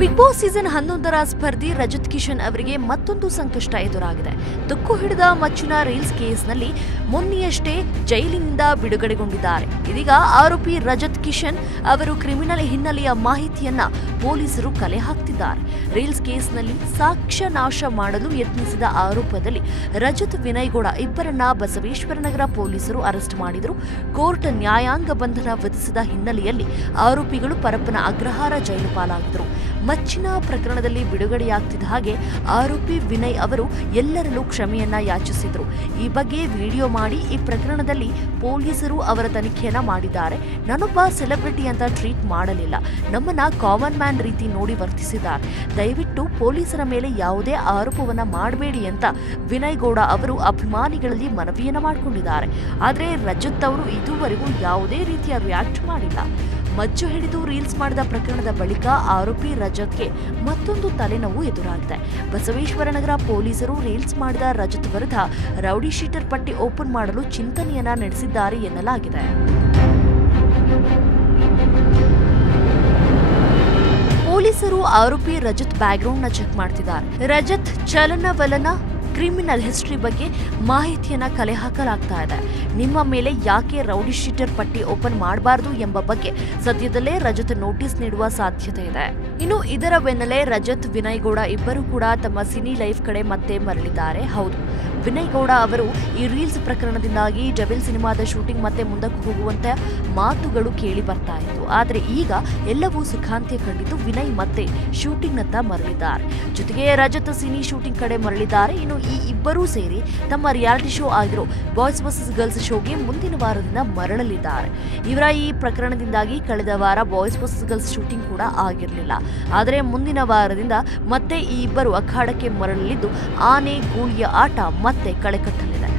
Big Boss season 11ರ ಸ್ಪರ್ಧಿ ರಜತ್ ಕಿಶನ್ ಅವರಿಗೆ ಮತ್ತೊಂದು ಸಂಕಷ್ಟ ಎದುರಾಗಿದೆ. ತುಕ್ಕು ಹಿಡಿದ ಮಚ್ಚಿನ ರೀಲ್ಸ್ ಕೇಸ್ನಲ್ಲಿ ಮೊನ್ನೆಯಷ್ಟೇ ಜೈಲಿನಿಂದ ಬಿಡುಗಡೆಗೊಂಡಿದ್ದಾರೆ. ಇದೀಗ ಆರೋಪಿ ರಜತ್ ಕಿಶನ್ ಅವರು ಕ್ರಿಮಿನಲ್ ಹಿನ್ನೆಲೆಯ ಮಾಹಿತಿಯನ್ನ ಪೊಲೀಸರು ಕಲೆ ಹಾಕ್ತಿದ್ದಾರೆ. ರೀಲ್ಸ್ ಕೇಸ್ನಲ್ಲಿ ಸಾಕ್ಷ್ಯ ನಾಶ ಮಾಡಲು ಯತ್ನಿಸಿದ ಆರೋಪದಲ್ಲಿ ರಜತ್ ವಿನಯಗೌಡ ಇಬ್ಬರನ್ನ ಬಸವೇಶ್ವರನಗರ ಪೊಲೀಸರು ಅರೆಸ್ಟ್ ಮಾಡಿದರು. ಕೋರ್ಟ್ ನ್ಯಾಯಾಂಗ ಬಂಧನ ವಿಧಿಸಿದ ಹಿನ್ನೆಲೆಯಲ್ಲಿ ಆರೋಪಿಗಳು ಪರಪ್ಪನ ಅಗ್ರಹಾರ ಜೈಲು ಪಾಲಾಗಿದ್ದರು. ಮಚ್ಚಿನ ಪ್ರಕರಣದಲ್ಲಿ ಬಿಡುಗಡೆಯಾಗ್ತಿದ್ದ ಹಾಗೆ ಆರೋಪಿ ವಿನಯ್ ಅವರು ಎಲ್ಲರಲ್ಲೂ ಕ್ಷಮೆಯನ್ನ ಯಾಚಿಸಿದ್ರು. ಈ ಬಗ್ಗೆ ವಿಡಿಯೋ ಮಾಡಿ ಈ ಪ್ರಕರಣದಲ್ಲಿ ಪೊಲೀಸರು ಅವರ ತನಿಖೆಯನ್ನ ಮಾಡಿದ್ದಾರೆ. ನಾನೊಬ್ಬ ಸೆಲೆಬ್ರಿಟಿ ಅಂತ ಟ್ರೀಟ್ ಮಾಡಲಿಲ್ಲ, ನಮ್ಮನ್ನ ಕಾಮನ್ ಮ್ಯಾನ್ ರೀತಿ ನೋಡಿ ವರ್ತಿಸಿದ್ದಾರೆ. ದಯವಿಟ್ಟು ಪೊಲೀಸರ ಮೇಲೆ ಯಾವುದೇ ಆರೋಪವನ್ನ ಮಾಡಬೇಡಿ ಅಂತ ವಿನಯ್ ಗೌಡ ಅವರು ಅಭಿಮಾನಿಗಳಲ್ಲಿ ಮನವಿಯನ್ನ ಮಾಡಿಕೊಂಡಿದ್ದಾರೆ. ಆದರೆ ರಜತ್ ಅವರು ಇದುವರೆಗೂ ಯಾವುದೇ ರೀತಿಯ ರಿಯಾಕ್ಟ್ ಮಾಡಿಲ್ಲ. ಮಜ್ಜು ಹಿಡಿದು ರೀಲ್ಸ್ ಮಾಡಿದ ಪ್ರಕರಣದ ಬಳಿಕ ಆರೋಪಿ ರಜತ್ಗೆ ಮತ್ತೊಂದು ತಲೆನೋವು ಎದುರಾಗಿದೆ. ಬಸವೇಶ್ವರನಗರ ಪೊಲೀಸರು ರೀಲ್ಸ್ ಮಾಡಿದ ರಜತ್ ವಿರುದ್ಧ ರೌಡಿ ಶೀಟರ್ ಪಟ್ಟಿ ಓಪನ್ ಮಾಡಲು ಚಿಂತನೆಯನ್ನ ನಡೆಸಿದ್ದಾರೆ ಎನ್ನಲಾಗಿದೆ. ಪೊಲೀಸರು ಆರೋಪಿ ರಜತ್ ಬ್ಯಾಕ್ಗ್ರೌಂಡ್ ಚೆಕ್ ಮಾಡ್ತಿದ್ದಾರೆ. ರಜತ್ ಚಲನವಲನ ಕ್ರಿಮಿನಲ್ ಹಿಸ್ಟ್ರಿ ಬಗ್ಗೆ ಮಾಹಿತಿಯನ್ನ ಕಲೆ ಹಾಕಲಾಗ್ತಾ ಇದೆ. ನಿಮ್ಮ ಮೇಲೆ ಯಾಕೆ ರೌಡಿ ಶೀಟರ್ ಪಟ್ಟಿ ಓಪನ್ ಮಾಡಬಾರದು ಎಂಬ ಬಗ್ಗೆ ಸದ್ಯದಲ್ಲೇ ರಜತ್ ನೋಟಿಸ್ ನೀಡುವ ಸಾಧ್ಯತೆ ಇದೆ. ಇನ್ನು ಇದರ ಬೆನ್ನಲ್ಲೇ ರಜತ್ ವಿನಯ್ ಗೌಡ ಇಬ್ಬರು ಕೂಡ ತಮ್ಮ ಸಿನಿ ಲೈಫ್ ಕಡೆ ಮತ್ತೆ ಮರಳಿದ್ದಾರೆ. ಹೌದು, ವಿನಯ್ ಗೌಡ ಅವರು ಈ ರೀಲ್ಸ್ ಪ್ರಕರಣದಿಂದಾಗಿ ಡೆವಿಲ್ ಸಿನಿಮಾದ ಶೂಟಿಂಗ್ ಮತ್ತೆ ಮುಂದಕ್ಕೆ ಹೋಗುವಂತೆ ಮಾತುಗಳು ಕೇಳಿ ಬರ್ತಾ ಇತ್ತು. ಆದರೆ ಈಗ ಎಲ್ಲವೂ ಸುಖಾಂತ್ಯ ಕಂಡಿದ್ದು ವಿನಯ್ ಮತ್ತೆ ಶೂಟಿಂಗ್ನತ್ತ ಮರಳಿದ್ದಾರೆ. ಜೊತೆಗೆ ರಜತ್ ಸಿನಿ ಶೂಟಿಂಗ್ ಕಡೆ ಮರಳಿದ್ದಾರೆ. ಇನ್ನು ಈ ಇಬ್ಬರೂ ಸೇರಿ ತಮ್ಮ ರಿಯಾಲಿಟಿ ಶೋ ಆಗಿರೋ ಬಾಯ್ಸ್ ವರ್ಸಸ್ ಗರ್ಲ್ಸ್ ಶೋಗೆ ಮುಂದಿನ ವಾರದಿಂದ ಮರಳಲಿದ್ದಾರೆ. ಇವರ ಈ ಪ್ರಕರಣದಿಂದಾಗಿ ಕಳೆದ ವಾರ ಬಾಯ್ಸ್ ವರ್ಸಸ್ ಗರ್ಲ್ಸ್ ಶೂಟಿಂಗ್ ಕೂಡ ಆಗಿರಲಿಲ್ಲ. ಆದರೆ ಮುಂದಿನ ವಾರದಿಂದ ಮತ್ತೆ ಈ ಇಬ್ಬರು ಅಖಾಡಕ್ಕೆ ಮರಳಲಿದ್ದು ಆನೆ ಗೂಳಿಯ ಆಟ ಮತ್ತೆ ಕಳೆಕಟ್ಟಲಿದೆ.